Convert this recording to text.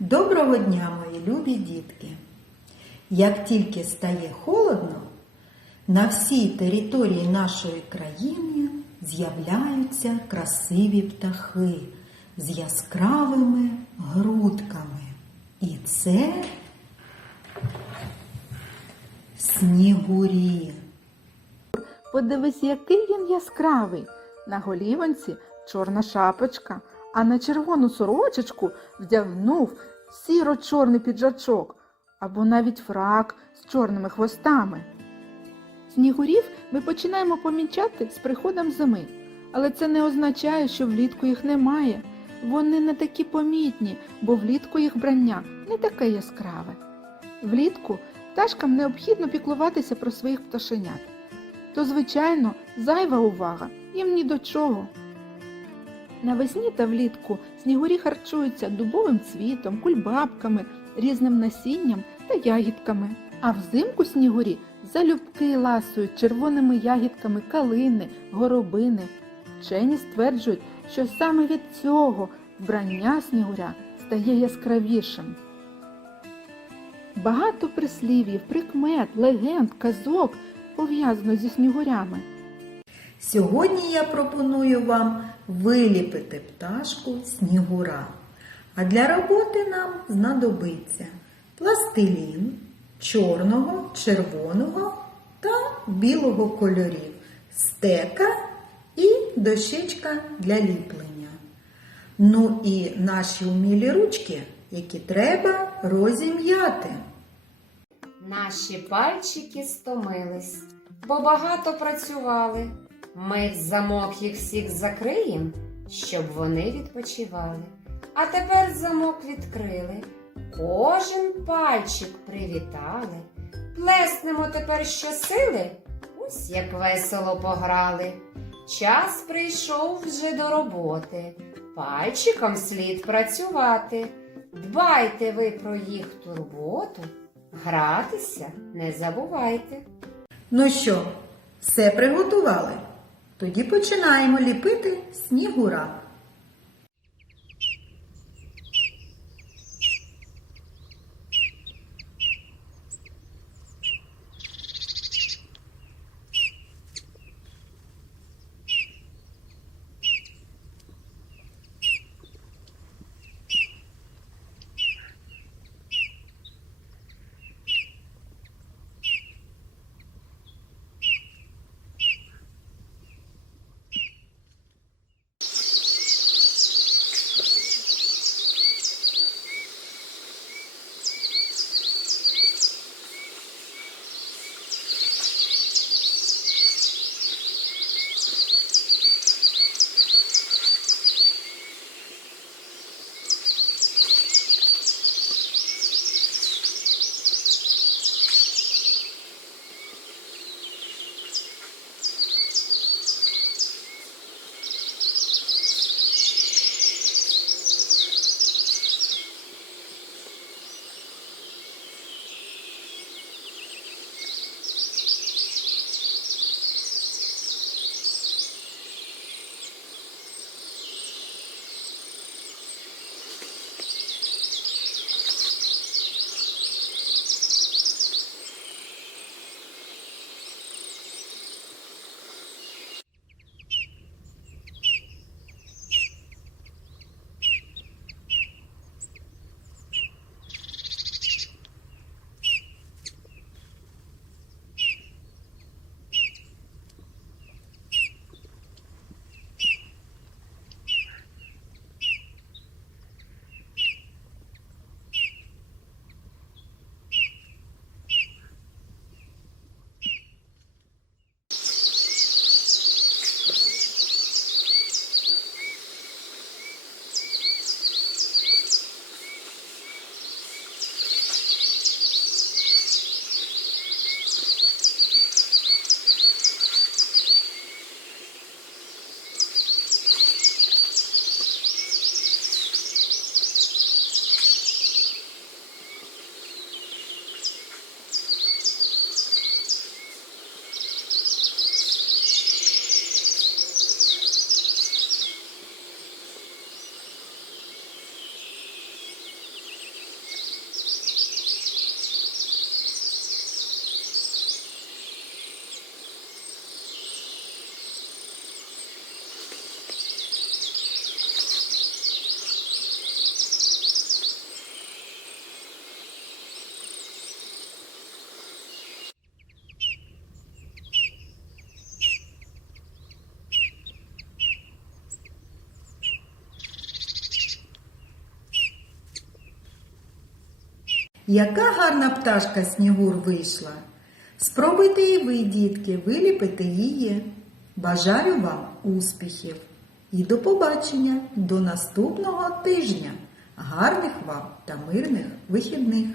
Доброго дня, мої любі дітки! Як тільки стає холодно, на всій території нашої країни з'являються красиві птахи з яскравими грудками. І це снігурі. Подивись, який він яскравий. На голівонці чорна шапочка, а на червону сорочечку вдягнув сіро-чорний піджачок або навіть фрак з чорними хвостами. Снігурів ми починаємо помічати з приходом зими, але це не означає, що влітку їх немає. Вони не такі помітні, бо влітку їх брання не таке яскраве. Влітку пташкам необхідно піклуватися про своїх пташенят то, звичайно, зайва увага їм ні до чого. Навесні та влітку снігурі харчуються дубовим цвітом, кульбабками, різним насінням та ягідками. А взимку снігурі залюбки ласують червоними ягідками калини, горобини. Вчені стверджують, що саме від цього вбрання снігуря стає яскравішим. Багато прислів'їв, прикмет, легенд, казок пов'язано зі снігурями. Сьогодні я пропоную вам виліпити пташку снігура. А для роботи нам знадобиться пластилін чорного, червоного та білого кольорів, стека і дощечка для ліплення. Ну і наші умілі ручки, які треба розім'яти. Наші пальчики стомились, бо багато працювали. Ми в замок їх всіх закриєм, щоб вони відпочивали. А тепер замок відкрили, кожен пальчик привітали. Плеснемо тепер щосили, ось як весело пограли. Час прийшов вже до роботи, пальчиком слід працювати. Дбайте ви про їх турботу. Гратися не забувайте. Ну що, все приготували? Тоді починаємо ліпити снігура. Яка гарна пташка Снігур вийшла. Спробуйте і ви, дітки, виліпити її. Бажаю вам успіхів і до побачення до наступного тижня. Гарних вам та мирних вихідних!